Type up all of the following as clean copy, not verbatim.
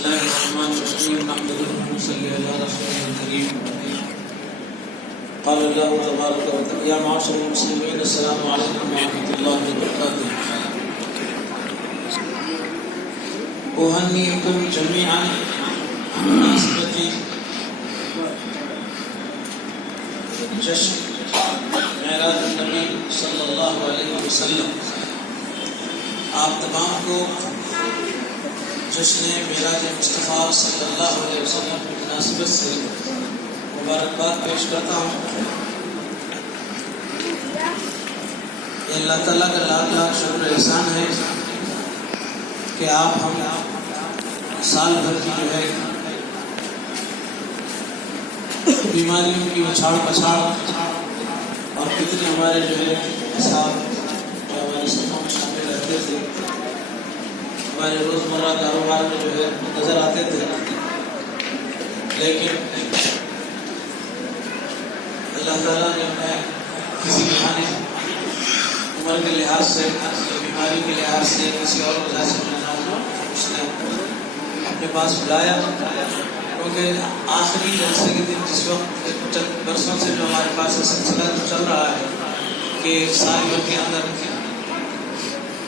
الله الرحمن الرحيم نحمده ونصلي على رسوله الكريم. قال الله تبارك وتعالى يا معاشر المسلمين السلام عليكم ورحمة الله وبركاته. أهنئكم جميعا بمناسبة جشن معراج النبی صلی اللہ علیہ وسلم. آپ تمام کو جشن معراج مصطفیٰ صلی اللہ علیہ وسلم کی مناسبت سے مبارکباد پیش کرتا ہوں. یہ اللہ تعالیٰ کا لاکھ لاکھ شکر احسان ہے کہ آپ ہم سال بھر کی جو ہے بیماریوں کی اچھاڑ پچھاڑ اور کتنے ہمارے جو ہے حساب جو ہمارے سفوں میں شامل رہتے تھے، ہمارے روزمرہ کاروبار میں جو ہے نظر آتے تھے، لیکن اللہ تعالیٰ نے ہمیں کسی بہانے عمر کے لحاظ سے، بیماری کے لحاظ سے، کسی اور وجہ سے اس نے اپنے پاس بلایا. کیونکہ آخری جلسے کے دن جس وقت چند برسوں سے جو ہمارے پاس یہ سلسلہ جو چل رہا ہے کہ سال بھر کے اندر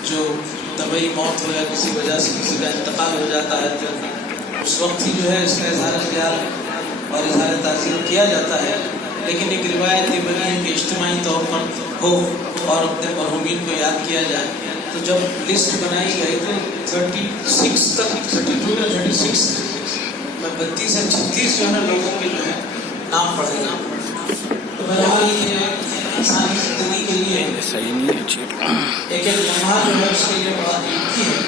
جو طبعی موت ہو یا کسی وجہ سے کسی کا انتقال ہو جاتا ہے تو اس وقت ہی جو ہے اس کا اظہار خیال اور اظہار تعزیت کیا جاتا ہے. لیکن ایک روایت یہ بنی ہے کہ اجتماعی طور پر ہو اور اپنے مرحومین کو یاد کیا جائے. تو جب لسٹ بنائی گئی تو 36 تک 32 یا 36 میں 32 سے 36 جو ہے لوگوں کے جو ہے نام پڑھے گا. تو بہرحال یہ انسانی زندگی کے لیے ایک لمحہ جو ہے اس کے لیے بڑا قیمتی ہے.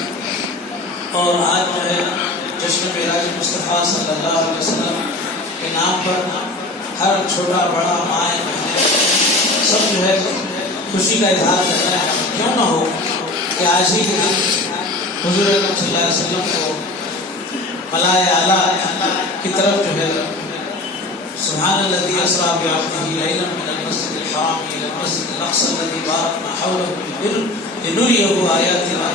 اور آج جو ہے جشن معراج مصطفیٰ صلی اللہ علیہ وسلم کے نام پر ہر چھوٹا بڑا مائیں بہنیں سب جو ہے خوشی کا اظہار کر رہے ہیں. کیوں نہ ہو کہ آج ہی کے دن حضور اکرم صلی اللہ علیہ وسلم کو ملائے اعلیٰ کی طرف جو ہے سبحان الذی اسریٰ بعبدہ لیلا من المسجد الحرام الی المسجد الاقصی الذی بارکنا حولہ لنریہ آیاتنا.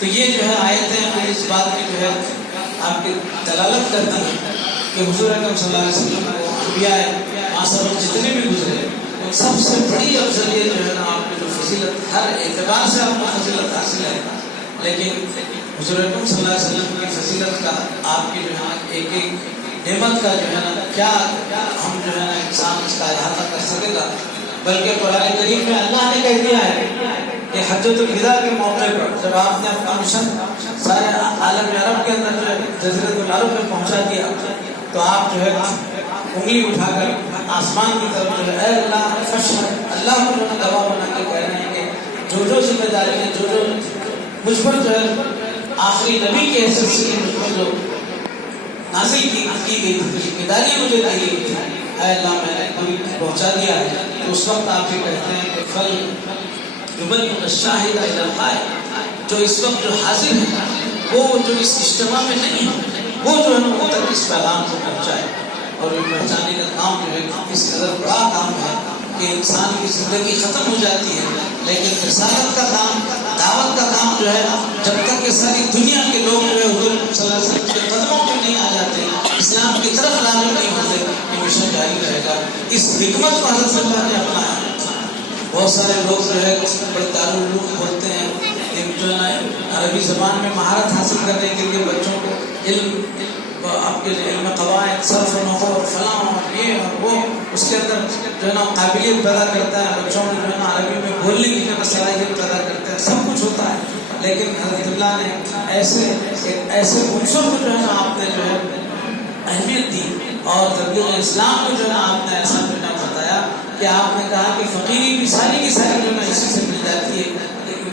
تو یہ جو ہے آیتیں اس بات کی جو ہے آپ کی دلالت کرتی ہیں کہ حضور اکرم صلی اللہ علیہ وسلم کو انبیاء معاصر جتنے بھی گزرے سب سے بڑی افضلیت جو ہے نا آپ کی جو فضیلت ہر اعتبار سے آپ کو فضیلت حاصل ہے. لیکن حضور اکرم صلی اللہ علیہ وسلم کی فضیلت کا آپ کی جو ہے ایک ایک نعمت کا جو ہے نا کیا ہم جو ہے نا انسان اس کا احاطہ کر سکے گا. بلکہ قرآن کریم میں اللہ نے کہہ دیا ہے کہ حجۃ الوداع کے موقع پر جب آپ نے اپنا مشن سارے عالم عرب کے اندر جو ہے جزیرۃ العرب میں پہنچا دیا تو آپ جو ہے انگلی اٹھا کر آسمان کی طرف جو ہے اے اللہ فشہد اللہ کو جو ہے گواہ بنا کے کہہ رہے ہیں کہ جو ذمہ داری ہے جو مجھ پر جو ہے آخری نبی کی حیثیت سے مجھ پر جو نازل کی گئی تھی ذمہ داری مجھے دی گئی تھی اے اللہ میں نے پوری پہنچا دیا ہے. تو اس وقت آپ یہ کہتے ہیں کہ فل یبلغ الشاہد الی الغائب، جو اس وقت جو حاضر ہے وہ جو اس اجتماع میں نہیں ہے وہ جو ہے وہ تک اس پیغام کو پہنچائے. اور یہ پہنچانے کا کام جو ہے اس قدر بڑا کام ہے کہ انسان کی زندگی ختم ہو جاتی ہے لیکن رسالت کا کام دعوت کا کام جو ہے جب تک کہ ساری دنیا کے لوگ جو ہے حضور صلی اللہ علیہ وسلم کے قدموں پہ نہیں آ جاتے اسلام کی طرف راغب نہیں ہوتے یہ مشن جاری رہے گا. اس حکمت کو حضرت اللہ نے اپنایا. بہت سارے لوگ جو ہے بڑے دارالعلوم بولتے ہیں ایک جو ہے نا عربی زبان میں مہارت حاصل کرنے کے لیے بچوں کو علم آپ کے علم قواعد صرف و نحو اور فلاں اور یہ اور وہ اس کے اندر جو ہے نا قابلیت پیدا کرتا ہے. بچوں میں جو ہے نا عربی میں بولنے کی جو ہے صلاحیت پیدا کرتا ہے. سب کچھ ہوتا ہے لیکن حضرت اللہ نے ایسے عنصر کو جو ہے نا آپ نے جو ہے اہمیت دی اور تبلیغ اسلام کو جو ہے نا آپ نے ایسا جو ہے نا بتایا کہ آپ نے کہا کہ فقیری بھی ساری کی ساری جو ہے نا اسی سے مل جاتی ہے. لیکن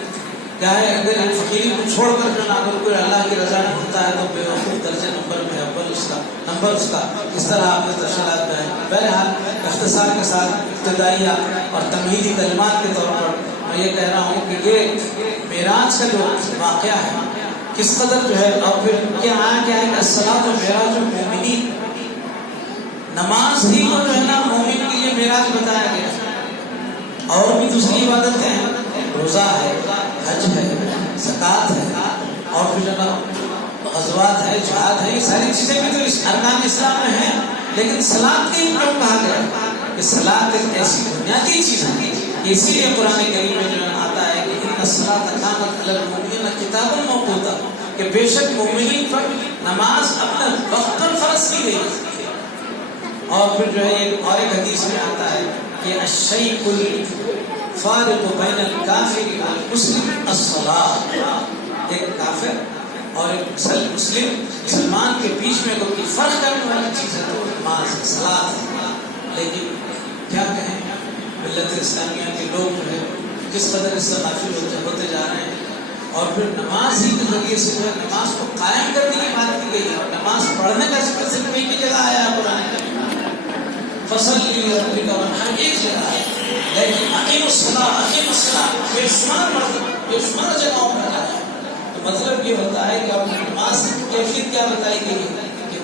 کیا ہے اگر فقیری کو چھوڑ کر جو ہے نا اگر کوئی اللہ کی رضا ڈھونڈتا ہے تو بے وقوف درجے نمبر میں اول اس کا نمبر اس کا اس طرح آپ نے تفصیلات میں. بہرحال اختصار کے ساتھ ابتدائیہ اور تمہیدی کلمات کے طور پر میں یہ کہہ رہا ہوں کہ یہ معراج کا جو واقعہ ہے کس قدر جو ہے اور پھر کیا ہے کہ الصلاۃ معراج المؤمنین، نماز ہی کو جو ہے نا مومن کے لیے معراج بتایا گیا. اور بھی دوسری عبادتیں ہیں، روزہ ہے، حج ہے، زکوٰۃ ہے، اور پھر جو نا غزوات ہے، جہاد ہے، یہ ساری چیزیں بھی تو ارکان اسلام میں ہیں، لیکن صلاۃ کے کیوں کہا گیا کہ صلاۃ ایک ایسی بنیادی چیز ہے. اسی لیے قرآن کریم میں جو آتا ہے کہ ان الصلاۃ کانت علی المؤمنین کتابا موقوتا، کہ بے شک مومنین پر نماز اپنے وقت پر فرض کی گئی. اور پھر جو ہے اور ایک حدیث میں آتا ہے کہ الشیء الفارق بین الکافر والمسلم الصلاۃ، ایک کافر اور ایک مسلمان کے بیچ میں کوئی فرق کرنے والی چیز ہے تو نماز صلاۃ ہے. لیکن کیا کہیں، ملت اسلامیہ کے لوگ جو ہے جس قدر اس سے غافل ہوتے جا رہے ہیں، اور پھر نماز ہی کے ذریعے سے جو ہے نماز کو قائم کرنے کی بات کی گئی ہے، اور نماز پڑھنے کا صرف ایک ہی جگہ آیا ہے قرآن میں، فصل لربک وانحر، ایک جگہ ہے. لیکن اقیم الصلاۃ بے شمار جگہوں پر آیا ہے. تو مطلب یہ ہوتا ہے کہ اپنی نماز کی کیفیت کیا بتائی گئی ہے کہ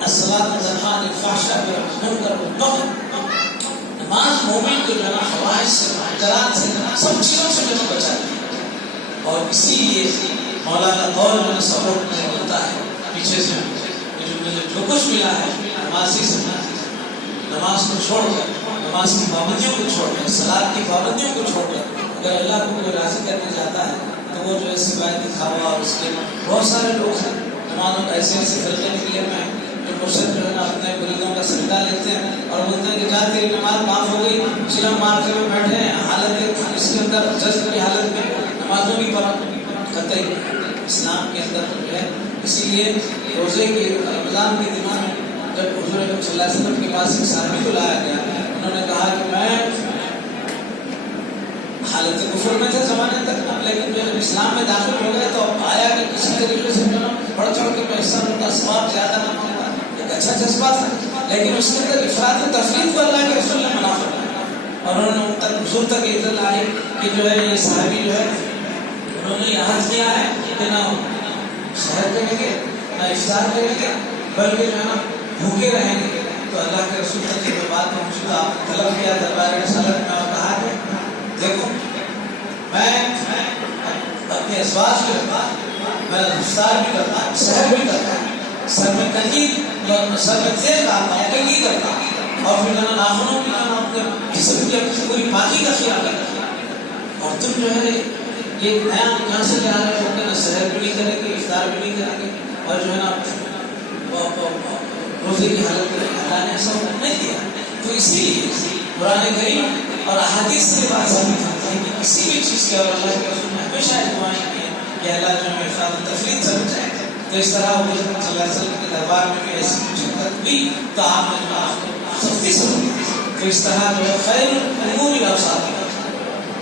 الصلاۃ تنہی عن الفحشاء والمنکر والبغی، نماز مومن کو جو ہے فواحش سے، منکرات سے، سب چیزوں سے جو ہے بچاتی ہے. اور اسی لیے مولانا قول میں سپورٹ میں ملتا ہے پیچھے سے کہ جو کچھ ملا ہے نماز ہی سے، نماز کو چھوڑ کر، نماز کی پابندیوں کو چھوڑ کر، صلاۃ کی پابندیوں کو چھوڑ کر اگر اللہ کو کوئی راضی کرنے جاتا ہے تو وہ جو ہے سوائے دکھاوا، اور اس کے بہت سارے لوگ ہیں نمازوں کا ایسے فرقے نکلے ہوئے ہیں جو مرشد جو ہے نا اپنے مریدوں کا صدقہ لیتے ہیں اور بولتے ہیں کہ جا تیری نماز معاف ہو گئی، چلم مارتے ہوئے بیٹھے ہیں حالت اس کے اندر جذب کی حالت میں نمازوں کی قطعی اسلام کے اندر جو ہے. اسی لیے روزے کے رمضان کے دنوں میں جب حضور اکرم صلی اللہ علیہ وسلم کے پاس ایک صحابی کو لایا گیا، انہوں نے کہا کہ میں حالت کفر میں تھے زمانے تک، لیکن جب اسلام میں داخل ہو گئے تو اب آیا کہ کسی طریقے سے بڑھ چڑھ کے میں حصہ ان کا ثواب زیادہ نہ مانگا، ایک اچھا جذبہ تھا، لیکن اس کے اندر افراط و تفریط کو اللہ کے رسول نے منع فرمایا. اور انہوں نے ان تک حضور تک اطلاع آئی کہ جو ہے یہ صحابی جو ہے انہوں نے یہ عہد کیا ہے کہ نہ سحر کریں گے نہ افطار کریں گے بلکہ جو ہے نا بھوکے رہیں گے. تو اللہ کے رسول تک یہ بات پہنچی تو آپ نے طلب کیا دربار رسالت میں اور کہا کہ دیکھو میں اپنے ازواج کے بعد میں افطار بھی کرتا ہوں، سحر بھی کرتا ہوں، سر میں کنگھی سر میں تیل ڈالتا ہوں، کنگھی کرتا ہوں، اور پھر میں ناخنوں کی اپنے جسم کی اپنی پوری پاکی کا خیال رکھتا ہوں. اور تم جو ہے یہ نیا کہاں سے جا رہے ہو کہ نہ سحر بھی نہیں کریں گے، افطار بھی نہیں کریں گے، اور جو ہے نا روزے کی حالت میں اللہ نے ایسا نہیں کیا. تو اسی لیے قرآن کریم اور احادیث سے بات ثابت ہوتی ہے کہ کسی بھی چیز کے اور اللہ کے رسول نے ہمیشہ دعائیں کی ہیں کہ اللہ جو ہمیں افراد و تفریط سے بچائے. تو اس طرح حضور صلی اللہ علیہ وسلم کے دربار میں بھی ایسی کچھ تدبیر تو آپ نے سختی سے ہوئی. تو اس طرح جو ہے خیر الامور الاوسط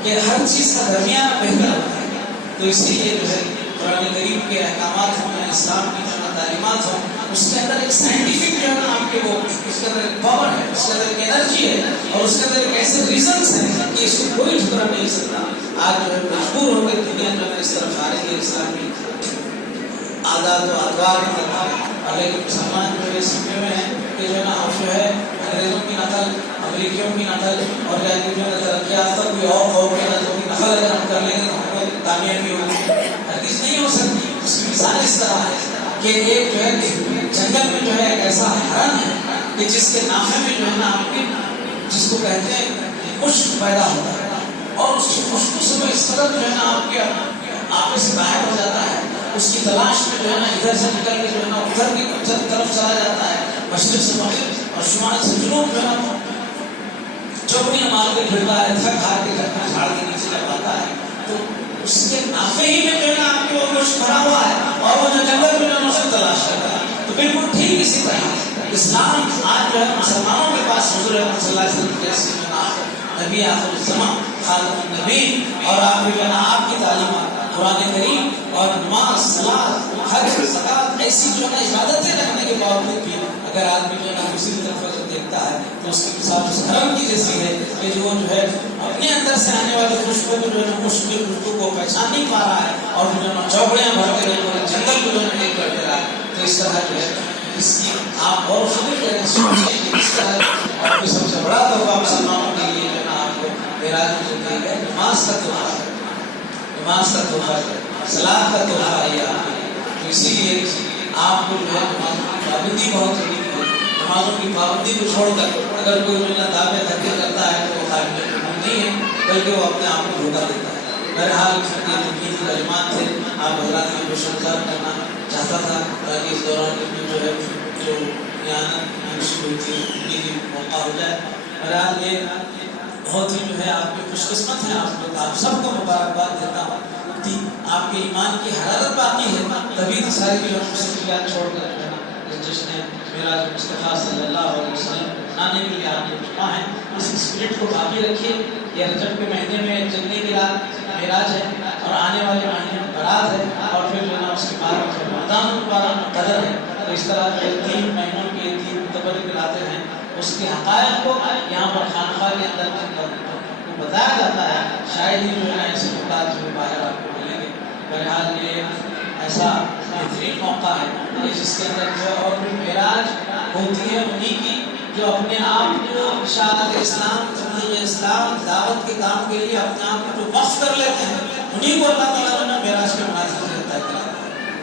کہ ہر چیز کا درمیان بہتر ہوتا ہے. تو اسی لیے جو ہے قرآن کریم کے احکامات ہوں یا اسلام کی جو تعلیمات ہوں اس کے اندر ایک سائنٹیفک جو ہے نا آپ کے وہ اس کے اندر ایک پاور ہے، اس کے اندر ایک انرجی ہے، اور اس کے اندر ایک ایسے ریزنس ہیں کہ اس کو کوئی ٹھکرا نہیں سکتا. آج جو ہے مجبور ہو کر دنیا جو ہے اس طرف آ رہی ہے اسلامی عادات و اقدار کی طرف. لیکن مسلمان جو ہے سمجھے ہوئے ہیں کہ جو ہے نا ہم جو ہے انگریزوں کی نقل، امریکیوں کی نقل اور یا جو ہے ترقی یافتہ کوئی اور قوم کی نقل اگر ہم کر لیں گے تو ہمیں کامیابی ہوگی. ہرگز نہیں ہو سکتی. اس کی مثال اس طرح ہے کہ ایک جو ہے جنگل میں جو ہے ایک ایسا ہرن ہے کہ جس کے نافے میں جو ہے نا آپ کے جس کو کہتے ہیں مشک پیدا ہوتا ہے، اور اس کی خوشبو سے وہ اس قدر جو ہے نا آپ کے آپے سے باہر ہو جاتا ہے. اس کی تلاش میں جو ہے نا ادھر سے نکل کے جو ہے نا ادھر کی طرف چلا جاتا ہے، مشرق سے مغرب اور شمال سے جنوب جو ہے نا چوکیاں مار کے پھرتا ہے، تھک ہار کے جھاڑ کے نیچے جب آتا ہے تو اس کے نافے ہی میں جو ہے نا آپ کے وہ مشک بھرا ہوا ہے اور وہ جو جنگل میں جو ہے اسے تلاش کرتا ہے. تو بالکل ٹھیک اسی طرح اسلام آج جو ہے مسلمانوں کے پاس حضور صلی اللہ علیہ وسلم جیسے نبی آخر الزمان خاتم النبی اور آپ جو ہے نا آپ کی تعلیمات قرآن کریم اور نماز، صلاۃ، حج، زکوٰۃ ایسی جو ہے نا عبادتیں رکھنے کے باوجود بھی اگر آدمی جو ہے نا دوسری طرف جب دیکھتا ہے تو اس کی مثال اس حرم کی جیسی ہے کہ جو ہے اپنے اندر سے آنے والی خوشبو کو جو ہے نا مشکل خوشبو کو پہچان نہیں پا رہا ہے اور جو ہے نا چوکڑیاں بھر کے جنگل کو جو ہے نا ایک کر دے رہا ہے. تو اس طرح جو ہے اس کی آپ اور فکر کریں، سوچیں کہ اس طرح اور سب سے بڑا تحفہ مسلمانوں کے لیے جو ہے نا آپ کو معراج میں جو دیا گیا نماز کا تحفہ ہے، نماز کا تحفہ ہے، صلاۃ کا تحفہ ہے. لیے آپ کو جو ہے نمازوں کی پابندی بہت ضروری ہے. نمازوں کی پابندی کو چھوڑ کر اگر کوئی جو ہے دعوے دھکے کرتا ہے تو وہ قابل قبول نہیں ہے بلکہ وہ اپنے آپ کو دھوکہ دیتا ہے. بہرحال یہ دین کے کلمات تھے آپ حضرات میں کو شرکت کرنا چاہتا تھا تاکہ اس دوران میں جو ہے جو اعانت مشکل ہوئی تھی یہ موقع ہو جائے. بہرحال یہ بہت ہی جو ہے آپ کی خوش قسمت ہیں آپ لوگ. آپ سب کو مبارکباد دیتا ہوں. آپ کے ایمان کی حرارت باقی ہے تبھی تو ساری جو مشکلات چھوڑ کر جو ہے نا جس نے معراج مصطفیٰ صلی اللہ علیہ وسلم منانے کے لیے آپ کے جمع ہیں اس اسپرٹ کو باقی رکھیے. یہ رجب کے مہینے میں جلنے کی رات معراج ہے اور آنے والے مہینے میں برات ہے اور پھر جو ہے نا اس کے بعد رمضان المبارک قدر ہے. تو اس طرح جو 3 مہینوں کے 3 متبرک راتیں ہیں اس کے حقائق کو یہاں پر خانقاہ کے اندر کو بتایا جاتا ہے. شاید ہی جو ہے ایسے اوقات جو باہر آپ کو ملیں گے. بہرحال یہ ایسا بہترین موقع ہے جس کے اندر جو اور پھر معراج ہوتی ہے انہی کی جو اپنے آپ کو اشاعت اسلام تبلیغ اسلام دعوت کے کام کے لیے اپنے آپ کو جو وقف کر لیتے ہیں انہی کو اللہ تعالیٰ نے معراج کے مناسب سے طے کیا ہے.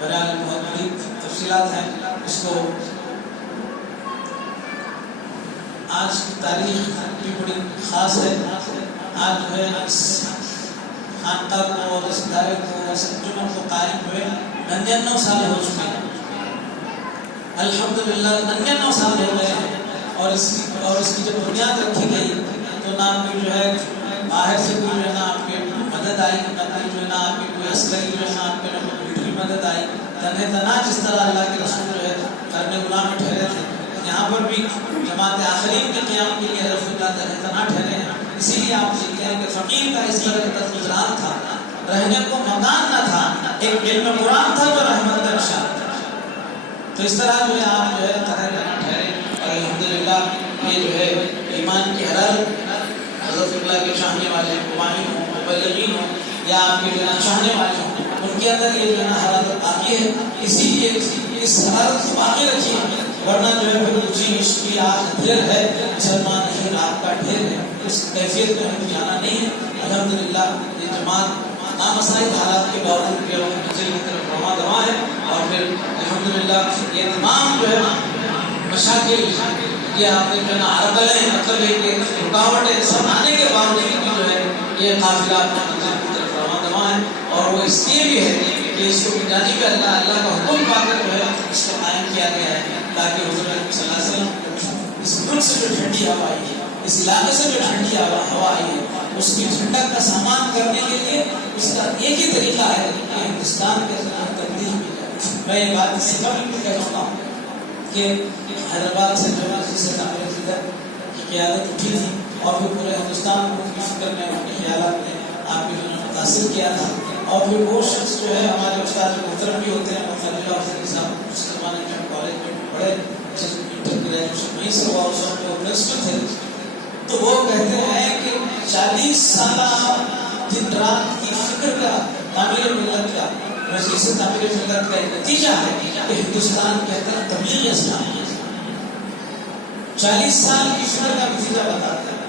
بہرحال بہت بڑی تفصیلات ہیں. اس کو آج کی تاریخ بھی بڑی خاص ہے. آج جو ہے اس خانقاہ کو اور اس ادارے کو اس انجمن کو قائم ہوئے 99 سال ہو چکے ہیں. الحمدللہ 99 سال ہو گئے ہیں اور اس کی جب بنیاد رکھی گئی تو نہ کوئی جو ہے باہر سے کوئی جو ہے نا آپ کے مدد آئی نہ کوئی جو ہے نا آپ کی کوئی عسکری جو ہے نا آپ کے نہ کوئی ملٹری مدد آئی. تنہے تنہا جس طرح اللہ کے رسول جو ہے کرنے غلام میں ٹھہرے تھے یہاں پر بھی جماعت آخرین کے قیام کے لیے رسول اللہ تنہے تنہا ٹھہرے ہیں. اسی لیے آپ دیکھتے ہیں کہ فقیر کا اس طرح کا گزران تھا رہنے کو مکان نہ تھا ایک علم قرآن تھا جو رحمت کا نشان تھا. تو اس طرح جو ہے آپ جو ہے تنہے تنہا ٹھہرے اور الحمدللہ یہ جو ہے ایمان کی حرارت حضرت اللہ کے چاہنے والے قوانین ہوں مبلغین ہوں یا آپ کے جو ہے چاہنے والے ہوں ان کے اندر یہ جو ہے حرارت باقی ہے. اسی لیے اس حرارت کو باقی رکھیے ورنہ جو ہے پھر اونچی عشق کی آج ڈھیر ہے مسلمان نہیں رات کا ڈھیر ہے. اس کیفیت کو ہمیں جانا نہیں ہے. الحمدللہ یہ جماعت نامسائل حالات کے باوجود بھی منزل کی طرف رواں دواں ہے اور پھر الحمدللہ یہ تمام جو ہے مشاکل یہ آپ نے جو ہے نا عرقلیں مطلب ہے کہ رکاوٹیں سب آنے کے باوجود بھی جو ہے یہ قافلہ اپنے منزل کی طرف رواں دواں ہے. اور وہ اس لیے بھی ہے کہ اس کو جانب اللہ کا حکم پا کر جو ہے اس کو قائم کیا گیا ہے تاکہ حضور صلی اللہ علیہ وسلم اس ملک سے جو ٹھنڈی ہوا آئی ہے اس علاقے سے جو ٹھنڈی ہوا آئی ہے اس کی ٹھنڈک کا سامان کرنے کے لیے اس کا ایک ہی طریقہ ہے کہ ہندوستان کے اندر تبدیل کی جائے. میں یہ بات اس سے قبل بھی کہہ چکا ہوں کہ حیدرآباد سے جو ہے جس سے تعمیر کی قیادت اٹھی تھی اور پھر پورے ہندوستان کو کی فکر میں ان کے خیالات نے آپ کے جو متاثر کیا تھا. اور پھر وہ شخص جو ہے ہمارے استاد محترم بھی ہوتے ہیں مختلف صاحب اس زمانے میں کالج میں پڑھے انٹر گریجویشن وہیں سے ہوا اس وقت وہ پرنسپل تھے. تو وہ کہتے ہیں کہ 40 سالہ دن رات کی فکر کا تعمیر ملت کا مجلس تعمیر ملت کا ایک نتیجہ ہے کہ ہندوستان کے اندر تبلیغ اسلام 40 سال کی فکر کا نتیجہ بتاتا ہے.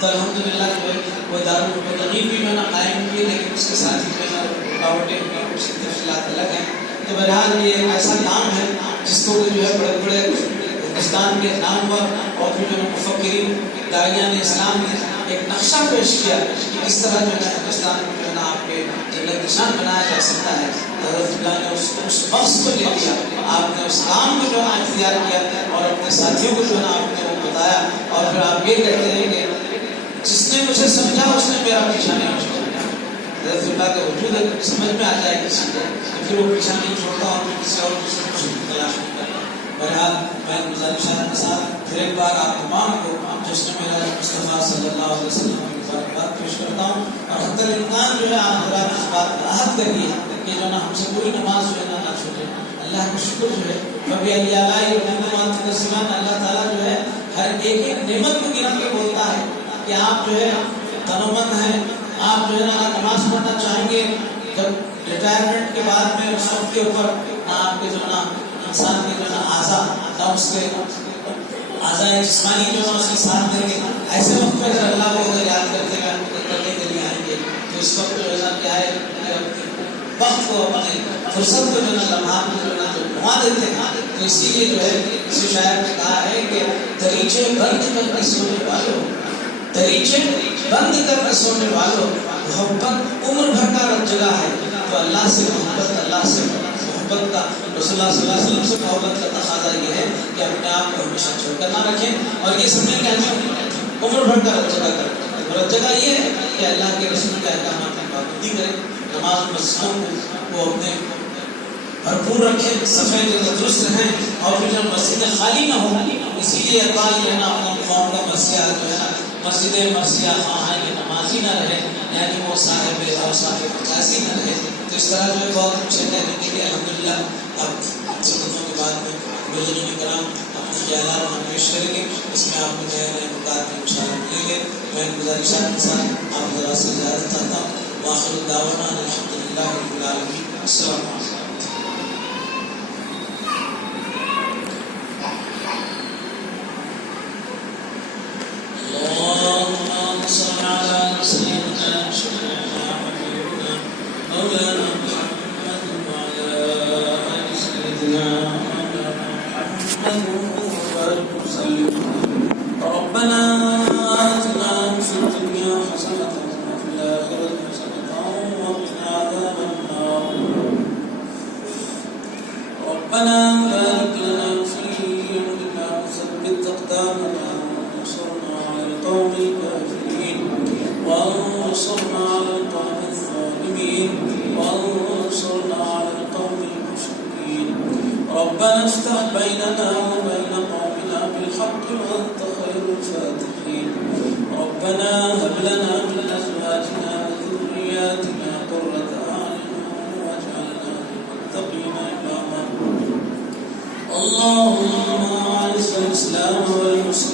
تو الحمدللہ جو ہے وہ دارالمبلغین بھی میں نے قائم کی لیکن اس کے ساتھ ہی جو ہے رکاوٹیں بھی اس کی تفصیلات الگ ہیں. تو بہرحال یہ ایسا کام ہے جس کو جو ہے بڑے بڑے ہندوستان کے نامور اور پھر جو مفکرین داعیان اسلام نے ایک نقشہ پیش کیا کہ کس طرح جو ہے ہندوستان کو جو ہے نا آپ کے جنت نشان بنایا جا سکتا ہے. حضرت اللہ نے اس مقصد کو لے لیا آپ نے اس کام کو جو ہے اختیار کیا اور اپنے ساتھیوں کو جو ہے نا آپ نے وہ بتایا اور پھر آپ یہ کہتے ہیں کہ جس نے مجھے سمجھا اس نے میرا پیچھا نہیں چھوڑا. حضرت اللہ کا وجود ہے سمجھ میں آ جائے کسی کو پھر وہ پیچھا نہیں چھوڑتا اور کسی اور دوسرے کو تلاش نہیں کرتا. بہرحال میں گزارشات کے ساتھ پھر ایک بار آپ تمام کو جس نے میرا مصطفیٰ صلی اللہ علیہ وسلم کی مبارکباد پیش کرتا ہوں اور حتی الامکان جو ہے آپ حضرات اس بات پر عہد کریے کہ جو نا ہم سے کوئی نماز جو ہے نہ چھوٹے. اللہ کا شکر جو ہے کبھی اللہ تعالیٰ جو ہے ہر ایک نعمت کو گن کے بولتا ہے کہ آپ جو ہے تنومند ہیں آپ جو ہے نا نماز پڑھنا چاہیں گے جب ریٹائرمنٹ کے بعد میں اس وقت کے اوپر نہ آپ کے جو نا انسان کے جو نا اعضا نہ اس کے اعضاء جسمانی جو ہے اس کے ساتھ دیں گے. ایسے وقت پہ اگر اللہ کو یاد کرتے ہوئے کرنے کے لیے آئیں گے تو اس وقت جو ہے نا کیا ہے وقت کو اپنے فرصت کو جو نا لمحات میں جو نا گھما دیتے ہیں. تو اسی لیے جو ہے کسی شاعر نے کہا ہے کہ دریچے بند کر کے سونے والوں، دریچے بند کر کے سونے والوں، محبت عمر بھر کا جگہ ہے. تو اللہ سے محبت، اللہ سے محبت کا، رسول اللہ صلی اللہ علیہ وسلم سے محبت کا تقاضا یہ ہے کہ اپنے آپ کو ہمیشہ چھوڑ کر نہ رکھیں اور یہ سمجھیں کہ ہمیں عمر بھر کا جگہ کریں. اور جگہ یہ ہے کہ اللہ کے رسول کے احکامات کی پابندی کریں، نماز مسجدوں کو اپنے بھرپور رکھیں، صفیں درست رہیں، اور پھر جب مسجدیں خالی نہ ہوں. اسی لیے اقبال جو ہے نا اپنا قوم کا مرثیہ جو ہے نا مسجد مرثیہ خواہ ہے کہ نمازی نہ رہے، یعنی وہ صاحب اوصاف پچاسی نہ رہے. تو اس طرح جو ہے بہت کچھ کہنے کے لیے الحمدللہ اب سبقوں کے بعد میں بزرگان کرام اپنے خیالات ہم پیش کریں گے. اس میں آپ کو نئے نئے مقاد میں انشاءاللہ ملیں گے. میں گزارشات کے ساتھ آپ ذرا سے اجازت چاہتا ہوں. وآخر دعوانا الحمدللہ رب العالمین. السلام علیکم. اللهم صل على سيدنا شفيعنا حبيبنا مولانا محمد وعلى آل سيدنا مولانا محمد وبارك وسلم. ربنا آتنا في الدنيا حسنة وفي الآخرة حسنة وقنا عذاب النار. ربنا بارك لنا في علمنا وثبت أقدامنا وانصرنا على القوم الكافرين وانصرنا على القوم الظالمين وانصرنا على القوم المشركين. ربنا افتح بيننا وبين قومنا بالحق وأنت خير الفاتحين. ربنا هب لنا من أزواجنا وذرياتنا قرة أعين واجعلنا للمتقين إماما. اللهم أعز الإسلام والمسلمين